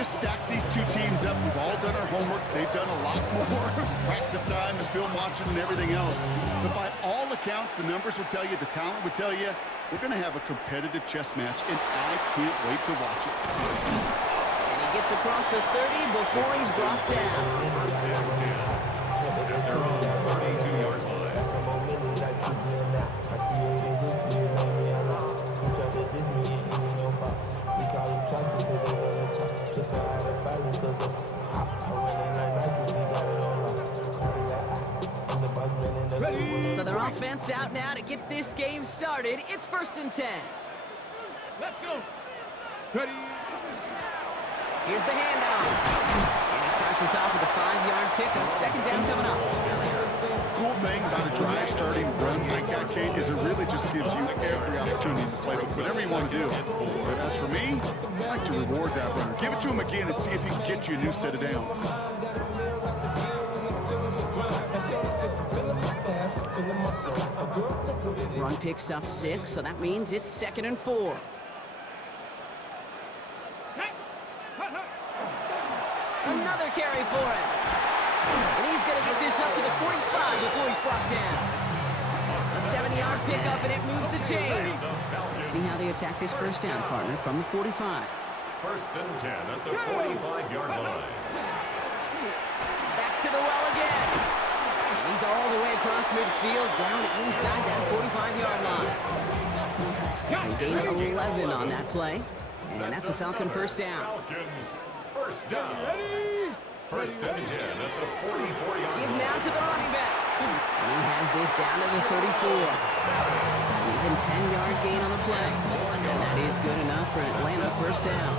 just stack these two teams up. We've all done our homework. They've done a lot more practice time and film watching and everything else. But by all accounts, the numbers will tell you, the talent would tell you, we're going to have a competitive chess match, and I can't wait to watch it. And he gets across the 30 before he's brought down. At their own 32-yard line. So their offense out now to get this game started. It's 1st and 10. Let's go. Ready. Here's the handoff. And he starts us off with a 5-yard pickup. 2nd down coming up. Cool thing about a drive starting run like that, Kate, is it really just gives you every opportunity to play whatever you want to do. But as for me, I like to reward that runner. Give it to him again and see if he can get you a new set of downs. Run picks up 6, so that means it's 2nd and 4. Another carry for him. And he's going to get this up to the 45 before he's brought down. A 7-yard pickup, and it moves the chains. Let's see how they attack this 1st down, partner, from the 45. 1st and 10 at the 45-yard line. Back to the well again. And he's all the way across midfield, down inside that 45-yard line. He gained 11 on that play. And that's a Falcon 1st down. Falcons 1st down. 1st and 10 at the 44-yard line. Give now to the running back. And he has this down to the 34. Even 10-yard gain on the play. And that is good enough for an Atlanta 1st down.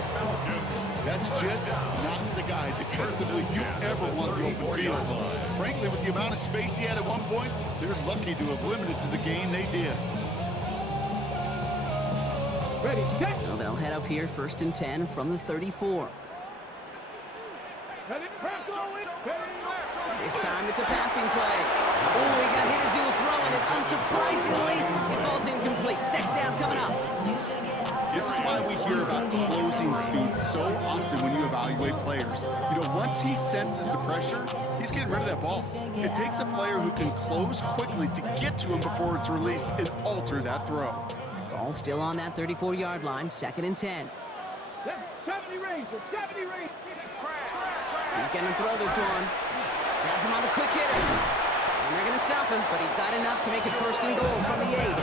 That's just not the guy defensively you ever want the open field. Frankly, with the amount of space he had at one point, they're lucky to have limited to the game they did. Ready. So they'll head up here 1st and 10 from the 34. This time it's a passing play. Oh, he got hit as he was throwing it. Unsurprisingly, it falls incomplete. 2nd down coming up. This is why we hear about closing speed so often when you evaluate players. You know, once he senses the pressure, he's getting rid of that ball. It takes a player who can close quickly to get to him before it's released and alter that throw. Ball still on that 34-yard line, 2nd and 10. 70 range, 70 range. He's going to throw this one. Has him on the quick hitter. And they're going to stop him, but he got enough to make it 1st and goal from the 8.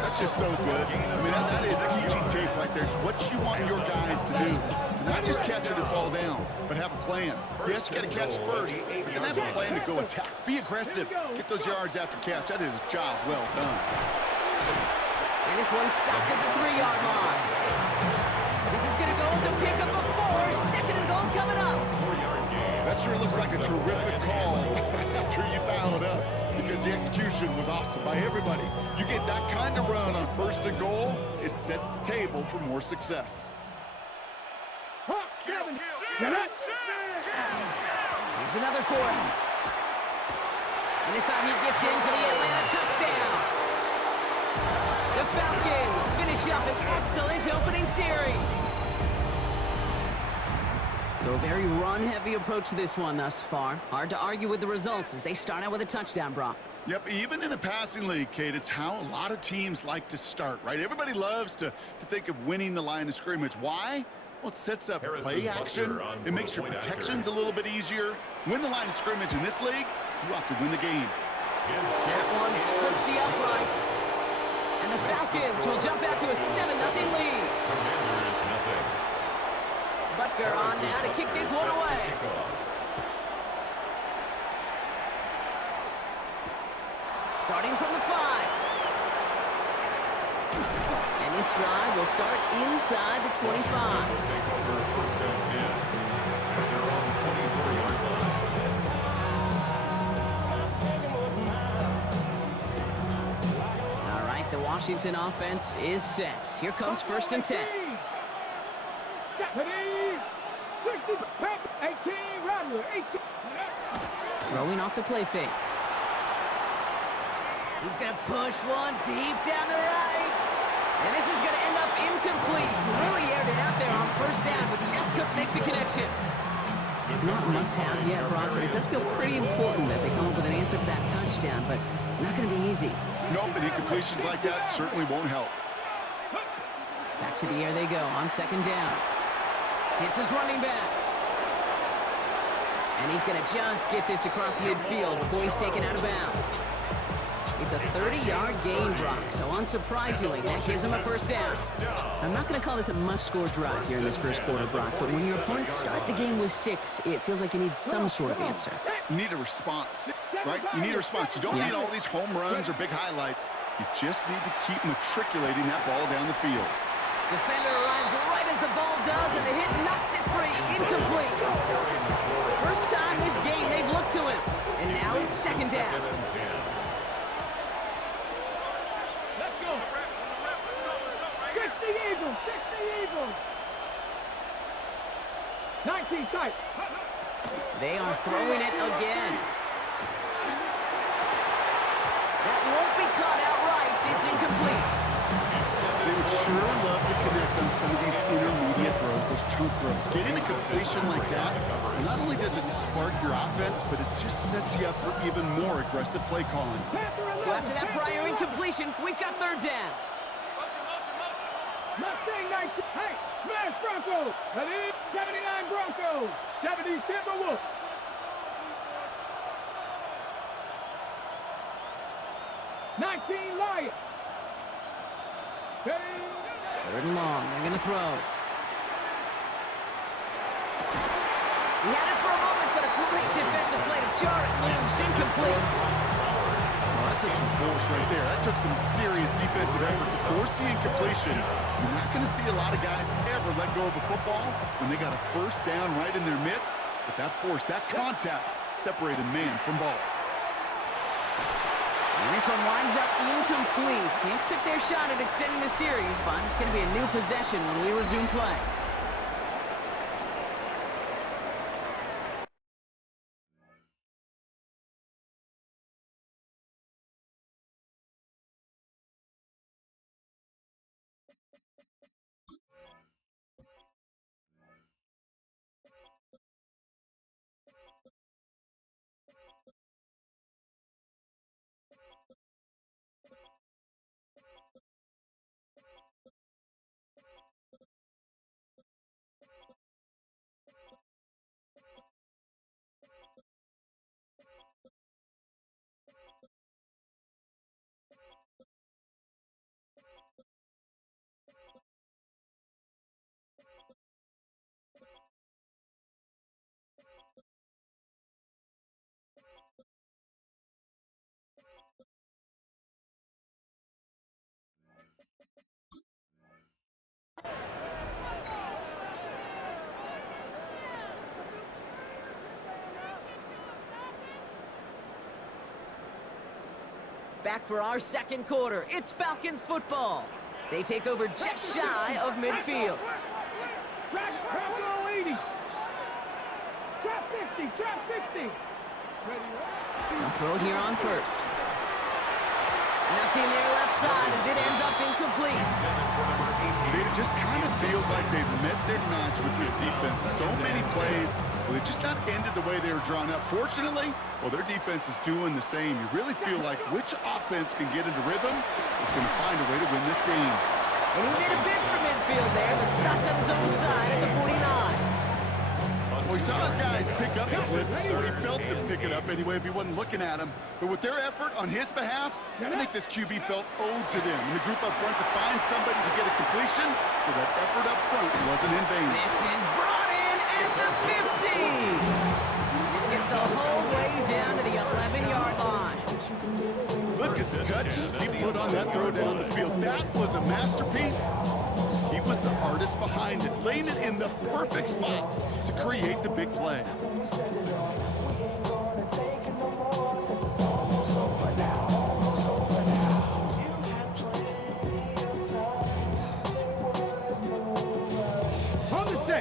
That's just so good. I mean, that is teaching tape right there. It's what you want your guys to do. To not just catch it and fall down, but have a plan. Yes, you got to catch first, but then have a plan to go attack. Be aggressive. Get those yards after catch. That is a job well done. And this one's stopped at the 3-yard line. This is going to go as a pickup of 4. 2nd and goal coming up. That sure looks like a terrific call after you dial it up, because the execution was awesome by everybody. You get that kind of run on 1st and goal, it sets the table for more success. Here's another for him. And this time he gets in for the Atlanta touchdown. The Falcons finish up an excellent opening series. So a very run-heavy approach to this one thus far. Hard to argue with the results as they start out with a touchdown, Brock. Yep, even in a passing league, Kate, it's how a lot of teams like to start, right? Everybody loves to think of winning the line of scrimmage. Why? Well, it sets up play action. It makes your protections a little bit easier. Win the line of scrimmage in this league, you have to win the game. That one splits the uprights. And the Falcons will jump out to a 7-0 lead. Butker on now to kick this one away. Starting from the 5. And this drive will start inside the 25. All right, the Washington offense is set. Here comes 1st and 10. Throwing off the play fake. He's going to push one deep down the right. And this is going to end up incomplete. Really aired it out there on 1st down, but just couldn't make the connection. Not must-have yet, Brock, but it does feel pretty important that they come up with an answer for that touchdown, but not going to be easy. Nope, and incompletions like that certainly won't help. Back to the air they go on second down. Hits his running back. And he's going to just get this across midfield before he's taken out of bounds. It's a 30-yard gain, Brock, so unsurprisingly, that gives him a first down. I'm not going to call this a must-score drive here in this first quarter, Brock, but when your opponents start the game with 6, it feels like you need some sort of answer. You need a response, right? You need a response. You don't need all these home runs or big highlights. You just need to keep matriculating that ball down the field. Defender arrives right as the ball does, and the hit knocks it free. Incomplete. First time this game they've looked to him, and now it's second down. Let's go. 60 Eagles. 60 Eagles. 19 tight. They are throwing it again. That won't be caught outright. It's incomplete. They would sure love to connect on some of these intermediate throws, those chunk throws. Getting a completion like that, not only does it spark your offense, but it just sets you up for even more aggressive play calling. So after that prior incompletion, we've got third down. Mustang 19. Hey, smash Broncos. Ready? 79 Broncos. 70 Timberwolves. Lions. Third and long. They're going to throw. He had it for a moment, but a great defensive play to jar it loose. Incomplete. Oh, that took some force right there. That took some serious defensive effort to force the incompletion. You're not going to see a lot of guys ever let go of a football when they got a first down right in their midst. But that force, that contact, separated man from ball. And this one winds up incomplete. They took their shot at extending the series, but it's going to be a new possession when we resume play. Back for our second quarter. It's Falcons football. They take over just shy of midfield. Bronco 80. Trap 60. Trap 60. They'll throw here on first. Nothing there left side as it ends up incomplete. It just kind of feels like they've met their match with this defense. So many plays, well, they just not ended the way they were drawn up. Fortunately, well, their defense is doing the same. You really feel like which offense can get into rhythm is going to find a way to win this game. And he made a bid for midfield there, but stopped on his own side at the 49. Well, he saw his guys pick up the blitz, or he felt them pick it up anyway if he wasn't looking at him. But with their effort on his behalf, I think this QB felt owed to them. And the group up front to find somebody to get a completion, so that effort up front wasn't in vain. This is brought in at the 50. This gets the whole way down to the 11-yard line. Look at the touch he put on that throw down the field. That was a masterpiece. He was the artist behind it, laying it in the perfect spot to create the big play.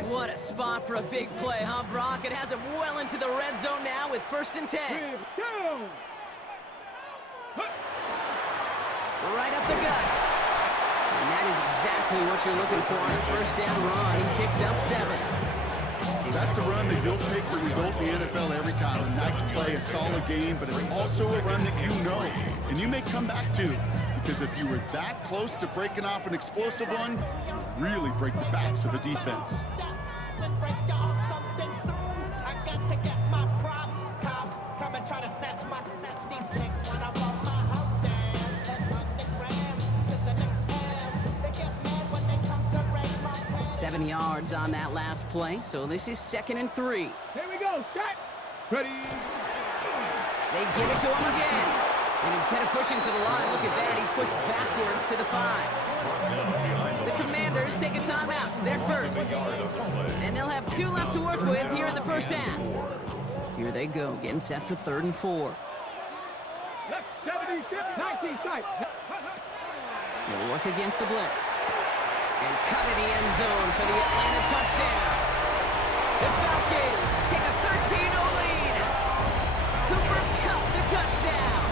What a spot for a big play, huh, Brock? It has him well into the red zone now with 1st and 10. Right up the gut. And that is exactly what you're looking for on a first down run. He picked up 7. That's a run that you'll take the result in the NFL every time. A nice play, a solid game, but it's also a run that you know and you may come back to, because if you were that close to breaking off an explosive one, you really break the backs of a defense. Try to snatch these pics when I walk my house down. And on the gram, to the next town. They get mad when they come to raid my plan. 7 yards on that last play, so this is 2nd and 3. Here we go. Start. Ready. They give it to him again. And instead of pushing for the line, look at that, he's pushed backwards to the 5. The Commanders take a timeout. They're first. And they'll have 2 left to work with here in the first half. Here they go, getting set for 3rd and 4. Left 76, 19 tight. They'll work against the blitz. And cut in the end zone for the Atlanta touchdown. The Falcons take a 13-0 lead. Cooper Kupp, the touchdown.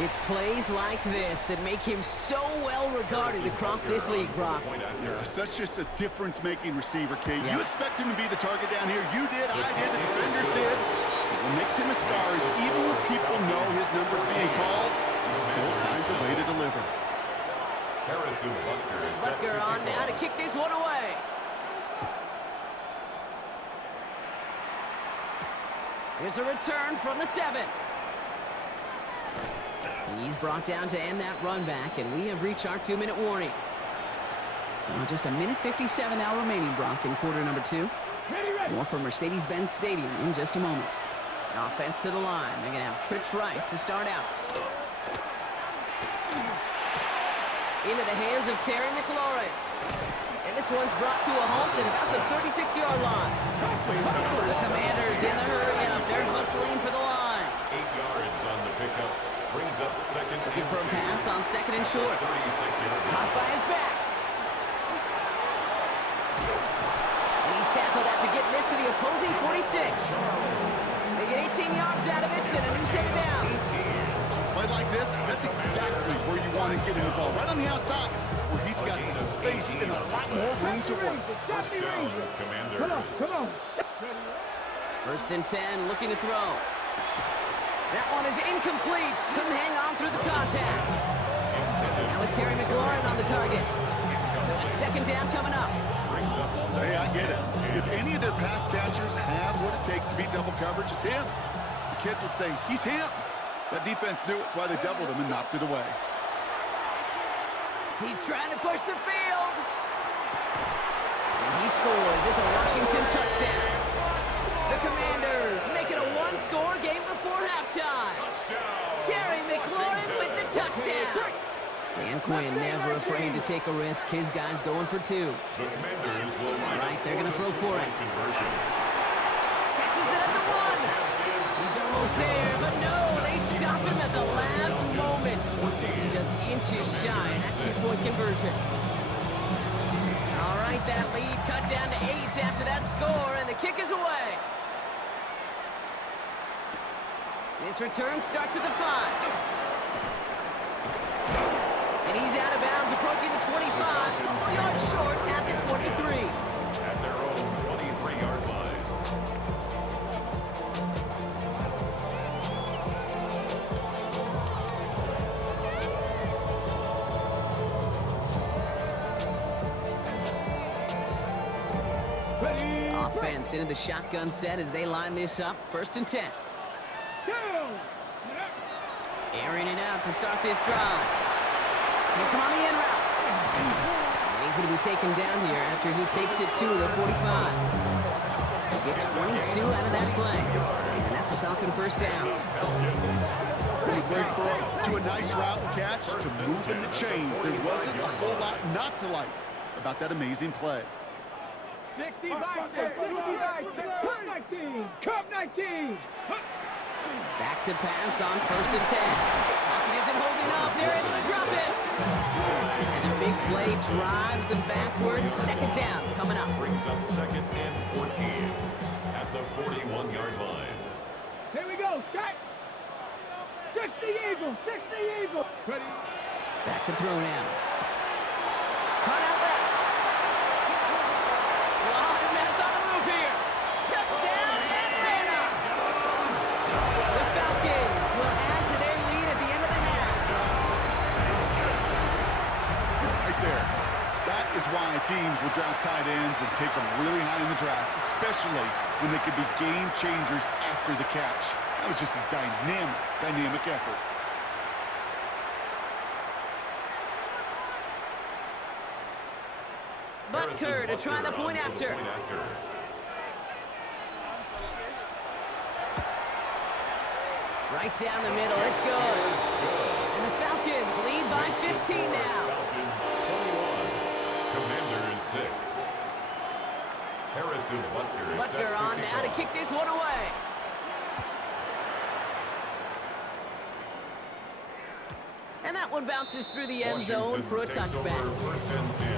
It's plays like this that make him so well regarded across this league, Brock. Yeah, such just a difference-making receiver, Kate. Yeah. You expect him to be the target down here. You did, I did, the defenders did. What makes him a star is even when people know his number's being called, he still finds a way to deliver. Harrison Butker is set to Butker on kick now off. to kick this one away. Here's a return from the 7. He's brought down to end that run back, and we have reached our 2-minute warning. So just a minute 57 now remaining, Brock, in quarter number 2. More from Mercedes-Benz Stadium in just a moment. Offense to the line. They're going to have trips right to start out. Into the hands of Terry McLaurin. And this one's brought to a halt at about the 36-yard line. The Commanders in the hurry up. They're hustling for the line. 8 yards on the pickup. Brings up 2nd Looking and for a 2. pass on 2nd and short. 36-yard Caught by his back. And he's tackled after getting this to the opposing 46. They get 18 yards out of it and a new set of downs. Play like this, that's exactly where you want to get him the ball. Right on the outside, where he's got the space and a lot more room to work. First down, Commanders. Come on. 1st and 10, looking to throw. That one is incomplete. Couldn't hang on through the contact. That was Terry McLaurin on the target. So it's 2nd down coming up. Brings up Hey, I get it. If any of their pass catchers have what it takes to beat double coverage, it's him. The kids would say, he's him. That defense knew it. That's why they doubled him and knocked it away. He's trying to push the field. And he scores. It's a Washington touchdown. The Commanders make it a 1-score game before halftime. Terry McLaurin with the touchdown. Dan Quinn never afraid to take a risk. His guy's going for 2. the Commanders will line Right, up they're going to throw for it. conversion. Catches it at the 1. He's almost there, but no, they stop him at the last moment. He's just inches shy of that 2-point conversion. All right, that lead cut down to 8 after that score, and the kick is away. This return starts at the 5. And he's out of bounds, approaching the 25, a couple yards short at the 23. At their own 23-yard line. Ready. Offense into the shotgun set as they line this up. 1st and 10. Airing it out to start this drive. Gets him on the end route. And he's going to be taken down here after he takes it to the 45. Get 22 out of that play. And that's a Falcon 1st down. Pretty great throw to a nice route and catch to moving the chains. There wasn't a whole lot not to like about that amazing play. 65, 19. Cup 19. Back to pass on 1st and 10. Pocket isn't holding up. They're able to drop it. And the big play drives them backwards. 2nd down coming up. Brings up 2nd and 14 at the 41-yard line. Here we go. Strike. 60 Eagles. 60 Eagles. Ready. Back to throw now. Caught out left. is why teams will draft tight ends and take them really high in the draft, especially when they could be game changers after the catch. That was just a dynamic effort. Butker to try the point after. Right down the middle, it's good. And the Falcons lead by 15 now. Falcons 21, Commanders 6. Harrison Butker Butker on now to kick this one away. And that one bounces through the end zone for a touchback. First and 10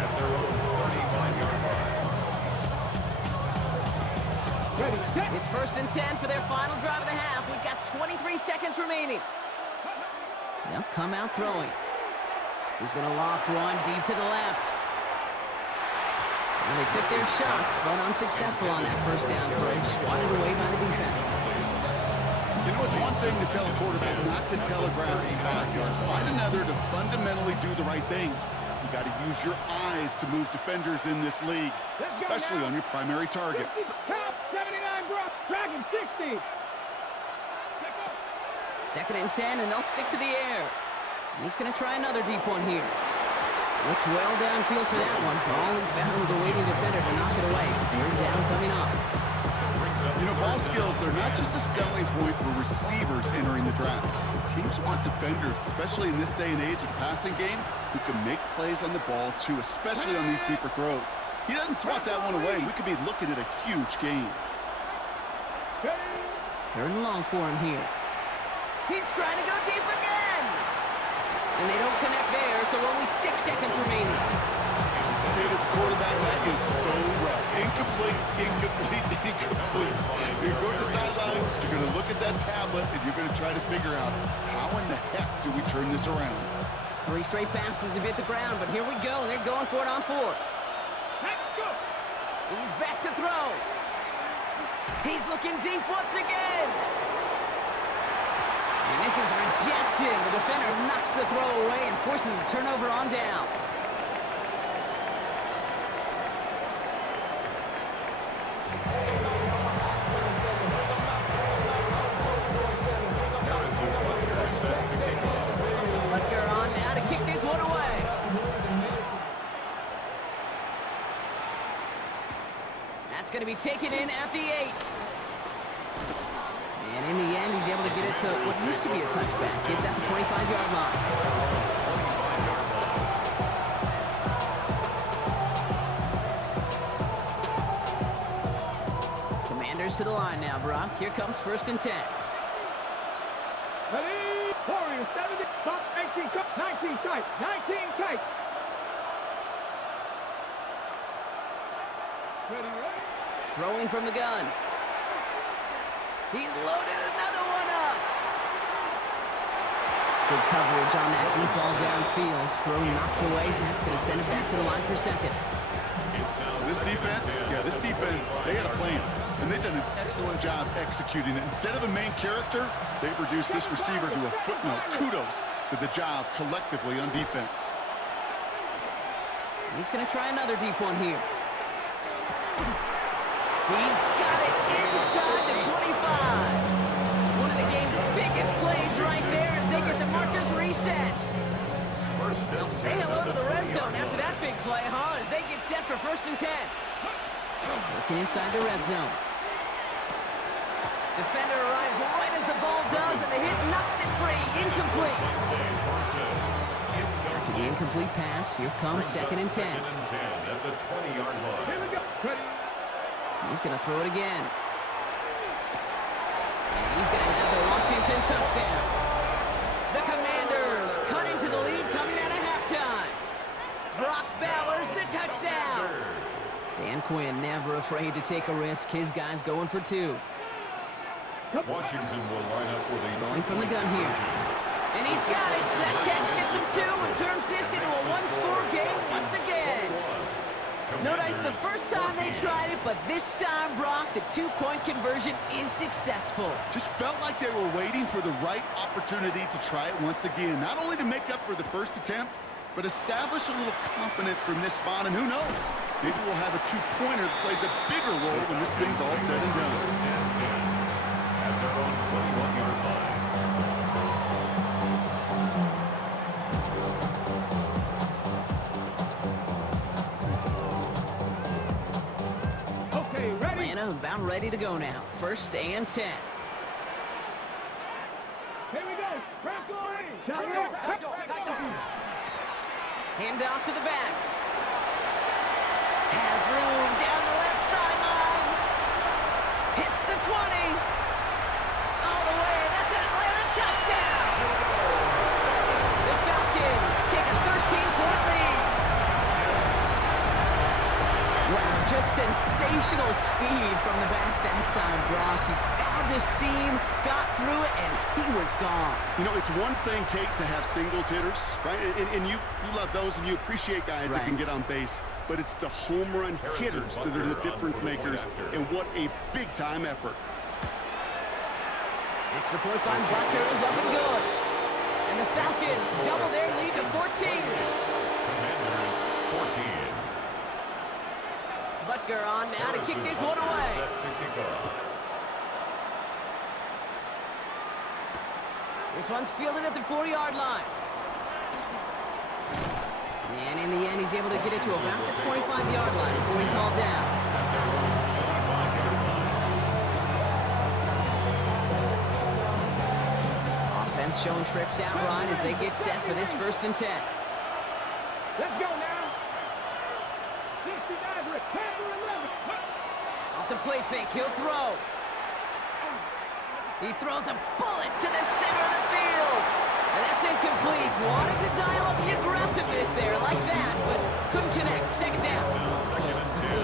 at their own 35-yard line. It's first and 10 for their final drive of the half. We've got 23 seconds remaining. They'll come out throwing. He's going to loft one deep to the left. And they took their shots, but unsuccessful on that first down throw. Swatted away by the defense. You know, it's one thing to tell a quarterback not to telegraph a pass. It's quite another to fundamentally do the right things. You got to use your eyes to move defenders in this league, especially on your primary target. Count 79 Brock. Dragon 60. Second and 10, and they'll stick to the air. And he's going to try another deep one here. Looked well downfield for that one. All he found was a waiting defender to knock it away. Third down coming up. You know, ball skills are not just a selling point for receivers entering the draft. Teams want defenders, especially in this day and age of the passing game, who can make plays on the ball too, especially on these deeper throws. He doesn't swat that one away. We could be looking at a huge game. Third and long for him here. He's trying to go deep again. And they don't connect there, so only 6 seconds remaining. As a quarterback, that is so rough. Incomplete. You're going to sidelines, you're going to look at that tablet, and you're going to try to figure out how in the heck do we turn this around. 3 straight passes have hit the ground, but here we go. They're going for it on 4th. He's back to throw. He's looking deep once again. And this is rejected. The defender knocks the throw away and forces a turnover on downs. Butker on now to kick this one away. That's going to be taken in at the 8. And in the end, he's able to get it to what used to be a touchback. It's at the 25-yard line. Commanders to the line now, Brock. Here comes first and 10. Ready? 40, 70, stop, 19 tight, 19 tight. Ready? Throwing from the gun. He's loaded another one up. Good coverage on that deep ball downfield. Throw knocked away. That's going to send it back to the line for second. This defense, they had a plan, and they've done an excellent job executing it. Instead of a main character, they've reduced this receiver to a footnote. Kudos to the job collectively on defense. He's going to try another deep one here. He's got it inside the 25. One of the game's biggest plays right there as they get the markers reset. They'll say hello to the red zone after that big play, huh? As they get set for first and 10. Looking inside the red zone. Defender arrives right as the ball does, and the hit knocks it free. Incomplete. After the incomplete pass, here comes second and 10. At the 20-yard line. Here we go. Ready? He's going to throw it again. And he's going to have the Washington touchdown. The Commanders cut into the lead coming out of halftime. Brock Bowers the touchdown. Dan Quinn never afraid to take a risk. His guy's going for 2. Washington will line up for the Going from the gun here. And he's got it. That catch gets him 2 and turns this into a one-score game once again. Notice the first time they tried it, but this time, Brock, the 2-point conversion is successful. Just felt like they were waiting for the right opportunity to try it once again. Not only to make up for the first attempt, but establish a little confidence from this spot, and who knows? Maybe we'll have a two-pointer that plays a bigger role when this thing's all said and done. First and 10 at their own 21-yard line. Okay, ready? Atlanta about ready to go now. First and 10. Here we go. Bronco in. Shot it up. Hand off to the back. Has room down the left sideline. Hits the 20. All the way. That's an Atlanta touchdown. The Falcons take a 13-point lead. Wow, just sensational speed from the back that time, Brock. He found a seam, got through it, and he was gone. You know, it's one thing, Kate, to have singles hitters, right? And you love those, and you appreciate guys that can get on base. But it's the home run hitters that are the difference makers, and what a big-time effort. Extra point by Butker is up and good. And the Falcons double their lead to 14. Commanders 14. Butker on now to kick this one away. Set to kick off. This one's fielded at the 4-yard line. And in the end, he's able to get it to about the 25-yard line before he's hauled down. Offense showing trips out right as they get set for this first and 10. Let's go now. 69 with 10 or 11. Off the play fake, he'll throw. He throws a bullet to the center of the field. And that's incomplete. Wanted to dial up the aggressiveness there like that, but couldn't connect. Second down.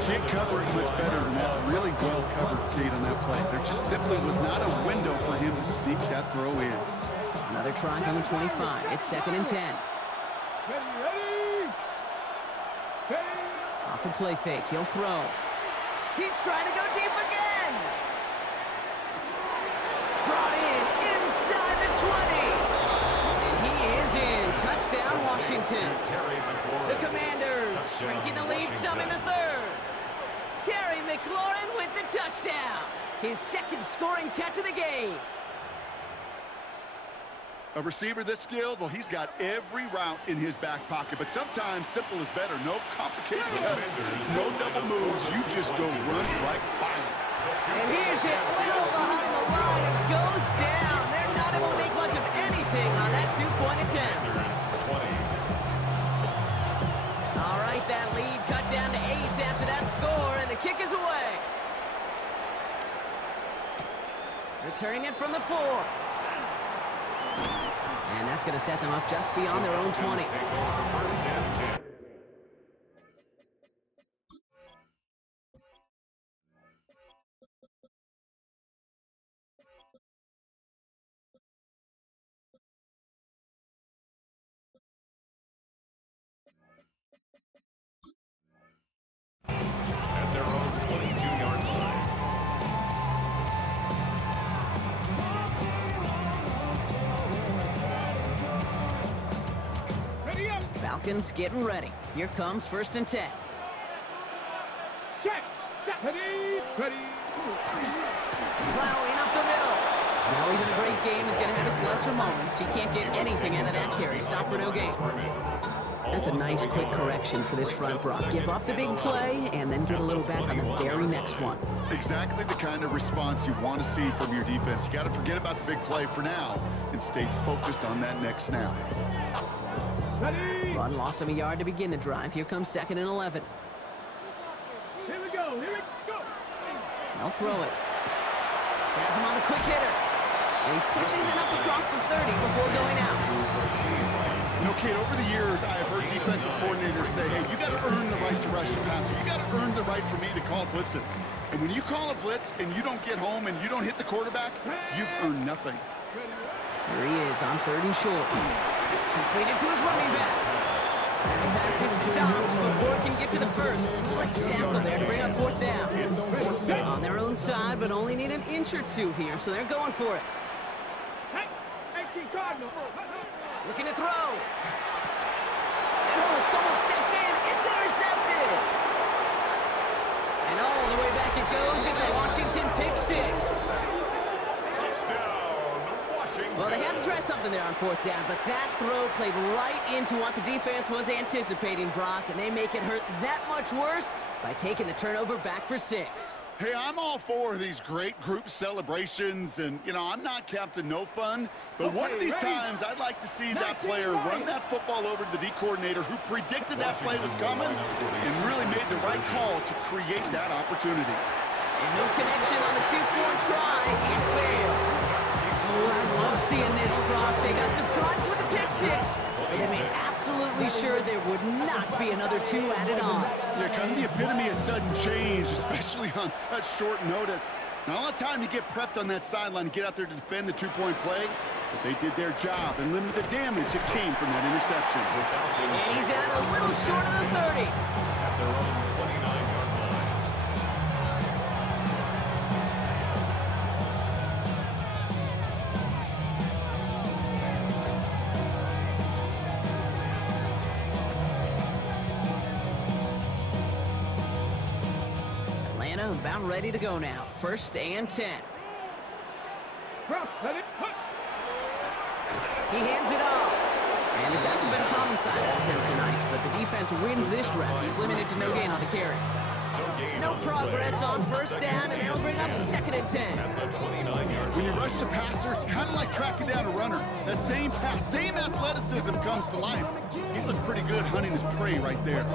Can't cover it much better than that. Really well covered, Kate, on that play. There just simply was not a window for him to sneak that throw in. Another try from the 25. It's second and 10. Ready? Off the play fake, he'll throw. He's trying to go deep again. Brought in inside the 20. And he is in. Touchdown, Washington. The Commanders shrinking the lead some in the third. Terry McLaurin with the touchdown. His second scoring catch of the game. A receiver this skilled, well, he's got every route in his back pocket, but sometimes simple is better. No complicated cuts, no double moves. You just go run right by him. And he is hit well behind the line and goes down. They're not able to make much of anything on that two-point attempt. All right, that lead cut down to 8 after that score, and the kick is away. Returning it from the 4. And that's going to set them up just beyond their own 20. First and 10. At their own 22-yard line. Ready up. Falcons getting ready. Here comes first and 10. Check. Ready. Ready. Plowing up the middle. Now even a great game is going to have its lesser moments. He can't get anything out of that carry. Stop for no gain. That's a nice quick correction for this front, Brock. Give up the big play and then get a little back on the very next one. Exactly the kind of response you want to see from your defense. You got to forget about the big play for now and stay focused on that next snap. Ready. Run loss of a yard to begin the drive. Here comes second and 11. Here we go. Here we go. They'll throw it. Has him on the quick hitter. And he pushes it up across the 30 before going out. You know, Kate, over the years, I have heard defensive coordinators say, hey, you got to earn the right to rush the passer. You got to earn the right for me to call blitzes. And when you call a blitz and you don't get home and you don't hit the quarterback, you've earned nothing. Here he is on third and short. Completed to his running back. And the pass is stopped before it can get to the first. Great tackle there to bring up fourth down. On their own side, but only need an inch or two here, so they're going for it. Hey, Cardinal. Looking to throw. someone stepped in. It's intercepted. And all the way back it goes. It's a Washington pick six. Well, they had to try something there on fourth down, but that throw played right into what the defense was anticipating, Brock, and they make it hurt that much worse by taking the turnover back for 6. Hey, I'm all for these great group celebrations, and, you know, I'm not Captain No Fun, but one of these times I'd like to see that player run that football over to the D coordinator who predicted that play was coming and really made the right call to create that opportunity. And no connection on the two-point try. It fails. Oh, I love seeing this, Brock. They got surprised with the pick six, but they made absolutely sure there would not be another 2 added on. Yeah, kind of the epitome of sudden change, especially on such short notice. Not a lot of time to get prepped on that sideline and get out there to defend the two-point play, but they did their job and limited the damage that came from that interception. And he's out a little short of the 30. At their own 29-yard line. Atlanta about ready to go now. 1st and 10. He hands it off. And this hasn't been a common side out of him tonight, but the defense wins this rep. He's limited to no gain on the carry. No progress on 1st down, and that'll bring up 2nd and 10. When you rush the passer, it's kind of like tracking down a runner. That same pass, same athleticism comes to life. He looked pretty good hunting his prey right there.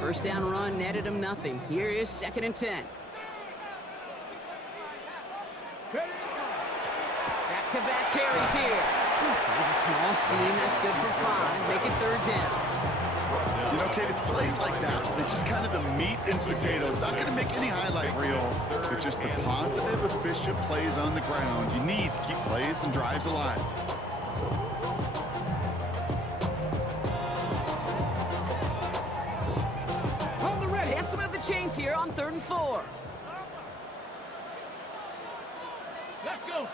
1st down run netted him nothing. Here is 2nd and 10. Back-to-back carries here. Finds a small seam. That's good for 5. Make it 3rd down. You know, Kate, it's plays like that. It's just kind of the meat and potatoes. Not going to make any highlight reel, but just the positive, efficient plays on the ground. You need to keep plays and drives alive. Chance to move the chains here on 3rd and 4. Let's go.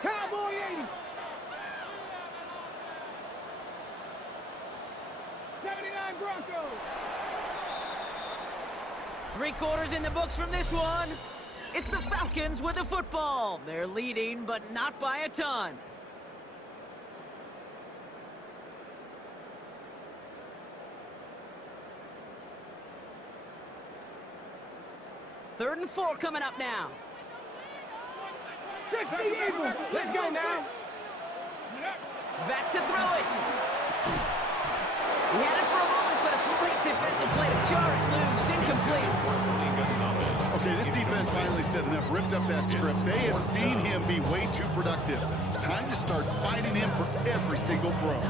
Cowboy 80. 79 Broncos. 3 quarters in the books from this one. It's the Falcons with the football. They're leading, but not by a ton. Third and 4 coming up now. 60 Eagles. Let's go now. Back to throw it. He had it for a moment, but a great defensive play to jar it loose. Incomplete. Okay, this defense finally said enough, ripped up that script. They have seen him be way too productive. Time to start fighting him for every single throw.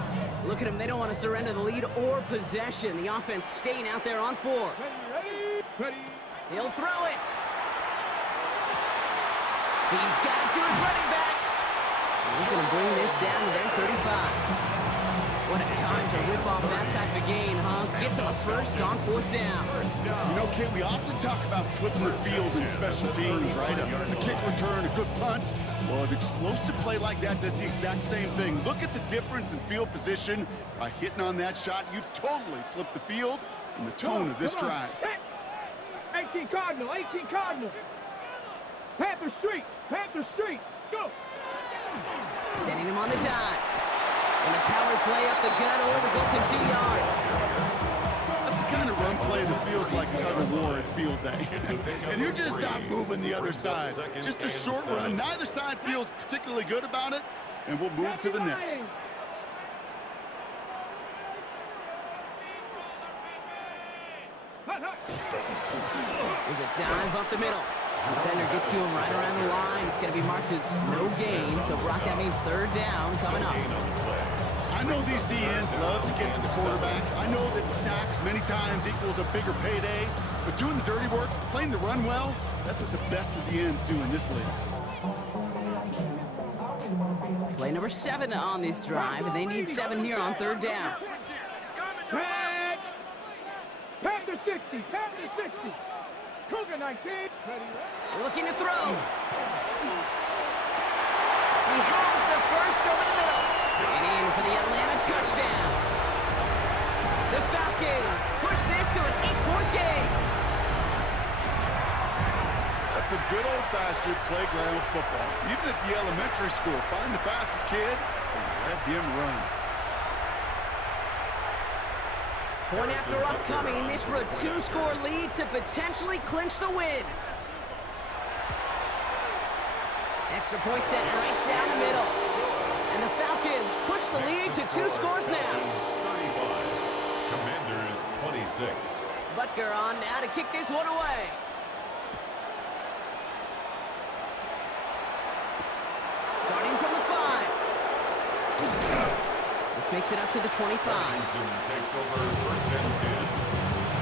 Look at him. They don't want to surrender the lead or possession. The offense staying out there on 4. Ready. He'll throw it. He's got it to his running back. And he's going to bring this down to their 35. What a time to rip off that type of gain, huh? Gets him a 1st on 4th down. You know, Kate, we often talk about flipping the field in special teams, right? A kick return, a good punt. Well, an explosive play like that does the exact same thing. Look at the difference in field position. By hitting on that shot, you've totally flipped the field and the tone of this drive. 18 Cardinal. Panther Street. Go. Sending him on the dive. And the power play up the gut results in 2 yards. That's the kind of run play that feels like tug of war at field day. And you're just not moving the other side. Just a short run. Neither side feels particularly good about it, and we'll move to the next. There's a dive up the middle. Defender gets to him right around the line. It's going to be marked as no gain. So, Brock, that means 3rd down coming up. I know these DNs love to get to the quarterback. I know that sacks many times equals a bigger payday. But doing the dirty work, playing the run well, that's what the best of the ends do in this league. Play number 7 on this drive, and they need 7 here on 3rd down. Panther 60. Cougar 19. Looking to throw. He has the 1st over the middle. And in for the Atlanta touchdown. The Falcons push this to an 8-point game. That's some good old-fashioned playground football. Even at the elementary school, find the fastest kid and let him run. Point after upcoming, this for a 2-score lead to potentially clinch the win. Extra point set right down the middle. And the Falcons push the lead to 2 scores now. 35. Commanders 26. Butker on now to kick this one away. Starting from the 5. This makes it up to the 25. Washington takes over first and 10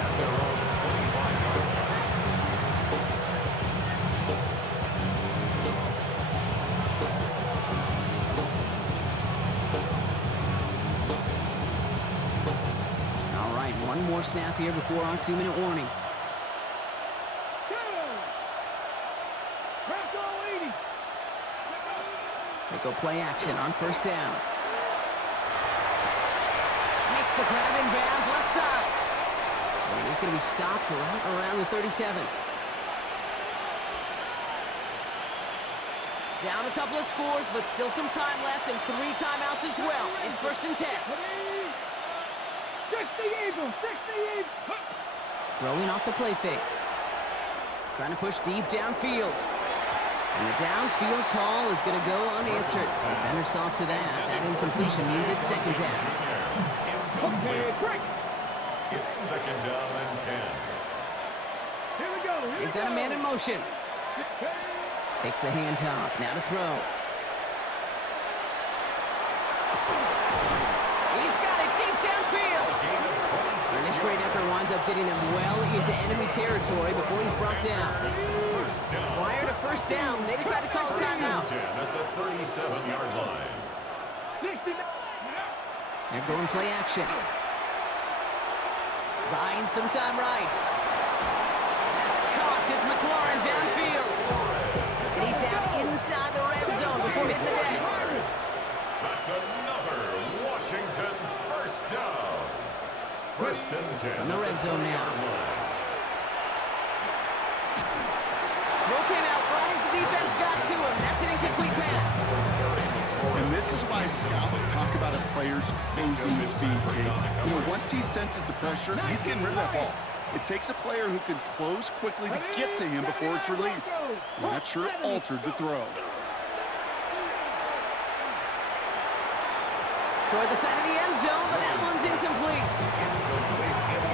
at their own 25-yard line. All right, one more snap here before our 2-minute warning. They go play action on first down. Makes the grab in bounds left side. And he's going to be stopped right around the 37. Down a couple of scores, but still some time left and 3 timeouts as well. It's first and 10. 60 Throwing off the play fake. Trying to push deep downfield. And the downfield call is going to go unanswered. Defender saw to that. That incompletion means it's second down. It's second down and 10. Here we go. They've got a man in motion. Takes the handoff. Now to throw. He's got it deep downfield. And this great effort winds up getting him well into enemy territory before he's brought down. Prior to first down, they decide to call a timeout. 10 at the 37-yard line. They're going play action. Buying some time right. That's caught. It's McLaurin downfield. And he's down inside the red zone before hitting the net. That's another Washington first down. First and 10. In the red zone now. Throw came out right as the defense got to him. That's an incomplete pass. And this is why scouts talk about a player's closing speed, Kate. You know, once he senses the pressure, he's getting rid of that ball. It takes a player who can close quickly to get to him before it's released. And that sure altered the throw. Toward the side of the end zone, but that one's incomplete.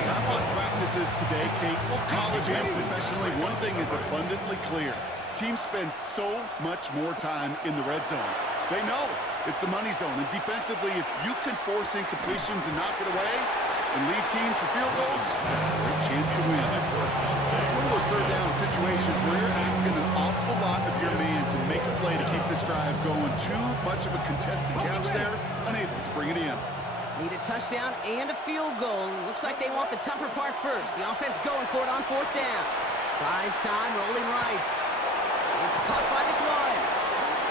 As I've watched practices today, Kate, both college and professionally, one thing is abundantly clear. Teams spend so much more time in the red zone. They know it's the money zone. And defensively, if you can force incompletions and knock it away and leave teams for field goals, a chance to win. It's one of those third down situations where you're asking an awful lot of your man to make a play to keep this drive going. Too much of a contested catch there, unable to bring it in. Need a touchdown and a field goal. Looks like they want the tougher part first. The offense going for it on fourth down. Buys time, rolling right. It's caught by McLaurin.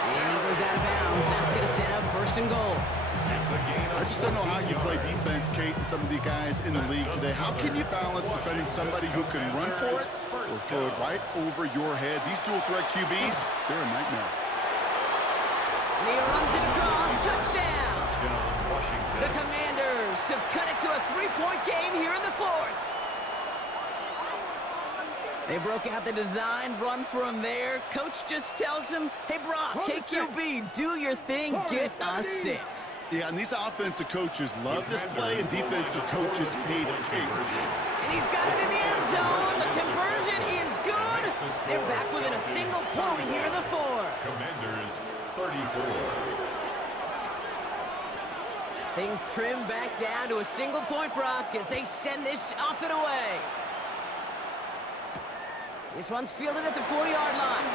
And he goes out of bounds. That's going to set up first and goal. I just don't know how you play defense, Kate, and some of the guys in the league today. How can you balance defending somebody who can run for it or throw it right over your head? These dual threat QBs, they're a nightmare. And he runs it across. Touchdown. Washington. The Commanders have cut it to a 3-point game here in the fourth. They broke out the design, run from there. Coach just tells him, hey, Brock, KQB, do your thing, get us 6. Yeah, and these offensive coaches love this play, and defensive coaches hate it. And he's got it in the end zone. The conversion is good. They're back within a single point here in the fourth. Commanders 34. Things trim back down to a single point, Brock, as they send this off and away. This one's fielded at the 40-yard line.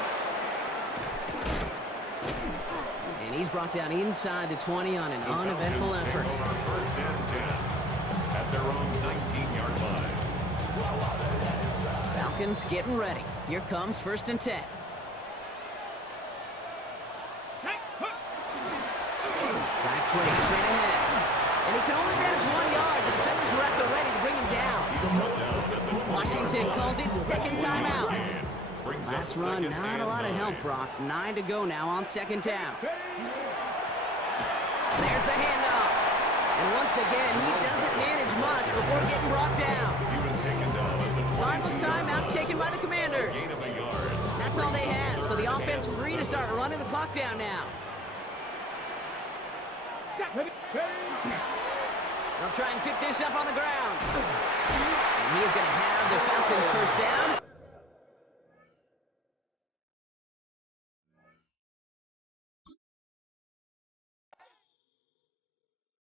And he's brought down inside the 20 on an uneventful effort. First and 10 at their own 19-yard line. Falcons getting ready. Here comes first and 10. Drive play straight ahead. And he can only manage 1 yard. The defenders were at the ready to bring him down. Washington calls it second timeout. Last run, not a lot of help, Brock. 9 to go now on second down. There's the handoff. And once again, he doesn't manage much before getting brought down. Final timeout taken by the Commanders. That's all they had, so the offense free to start running the clock down now. They'll try and pick this up on the ground. And he is going to have the Falcons first down